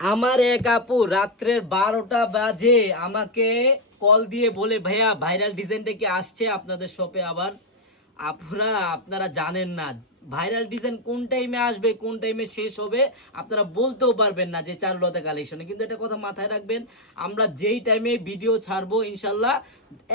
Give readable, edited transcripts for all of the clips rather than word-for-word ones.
আমার এক আপু রাত্রের 12টা বাজে আমাকে কল দিয়ে বলে, ভাইয়া ভাইরাল ডিজাইনটা কি আসছে আপনাদের শপে আবার? আপুরা আপনারা জানেন না ভাইরাল ডিজাইন কোন টাইমে আসবে, কোন টাইমে শেষ হবে আপনারা বলতেও পারবেন না যে চারুলতা কালেকশনে। কিন্তু এটা কথা মাথায় রাখবেন, আমরা যেই টাইমে ভিডিও ছাড়বো ইনশাল্লাহ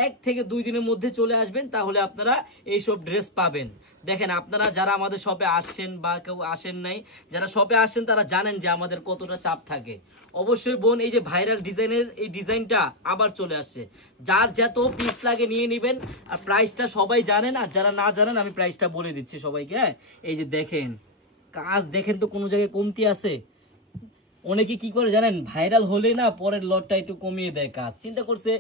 1 থেকে 2 দিনের মধ্যে চলে আসবেন, তাহলে আপনারা এইসব ড্রেস পাবেন। দেখেন আপনারা যারা আমাদের শপে আসছেন বা কেউ আসেন নাই, যারা শপে আসেন তারা জানেন যে আমাদের কতটা চাপ থাকে। অবশ্যই বোন, এই যে ভাইরাল ডিজাইনের এই ডিজাইনটা আবার চলে আসছে, যার যত পিস লাগে নিয়ে নেবেন। আর প্রাইসটা সবাই জানেন, আর যারা না জানেন আমি প্রাইসটা বলে দিচ্ছি সবাইকে। হ্যাঁ, এই যে দেখেন কাজ, দেখেন তো কোনো জায়গায় কমতি আছে? অনেকে কি করে জানেন, ভাইরাল হলে না পরের লটটা একটু কমিয়ে দেয় কাজ। চিন্তা করছে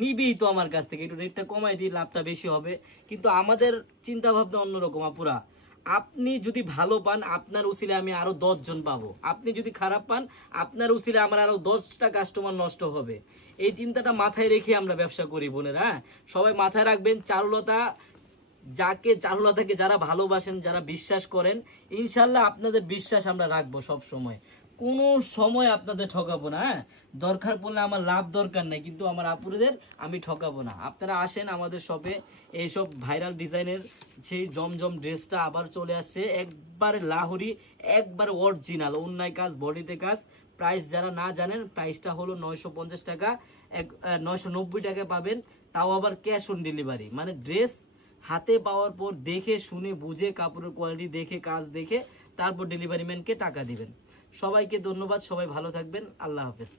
নিবি তো আমার কাছ থেকে, একটু রেটটা কমাই দিই, লাভটা বেশি হবে। কিন্তু আমাদের চিন্তা ভাবনা অন্যরকম আপুরা। আপনি যদি ভালো পান আপনার উসিলে আমি আরো 10 জন পাবো, আপনি যদি খারাপ পান আপনার উসিলে আমার আরো 10টা কাস্টমার নষ্ট হবে। এই চিন্তাটা মাথায় রেখে আমরা ব্যবসা করি বোনেরা। সবাই মাথায় রাখবেন, চারুলতাকে যারা ভালোবাসেন, যারা বিশ্বাস করেন, ইনশাল্লাহ আপনাদের বিশ্বাস আমরা রাখবো সব সময়। কোনো সময় আপনাদের ঠকাবো না। দরকার পড়লে আমার লাভ দরকার নাই, কিন্তু আমার আপুদের আমি ঠকাবো না। আপনারা আসেন আমাদের শপে। এইসব ভাইরাল ডিজাইনের সেই জমজম ড্রেসটা আবার চলে আসছে, একবারে লাহোরি, একবারে অরিজিনাল, অন্যায় কাজ, বডিতে কাজ। প্রাইস যারা না জানেন, প্রাইসটা হলো 950 টাকা, 990 টাকা পাবেন, তাও আবার ক্যাশ অন ডেলিভারি। মানে ড্রেস হাতে পাওয়ার পর দেখে শুনে বুঝে, কাপড়ের কোয়ালিটি দেখে, কাজ দেখে, তারপর ডেলিভারি ম্যানকে টাকা দিবেন। সবাইকে ধন্যবাদ, সবাই ভালো থাকবেন, আল্লাহ হাফেজ।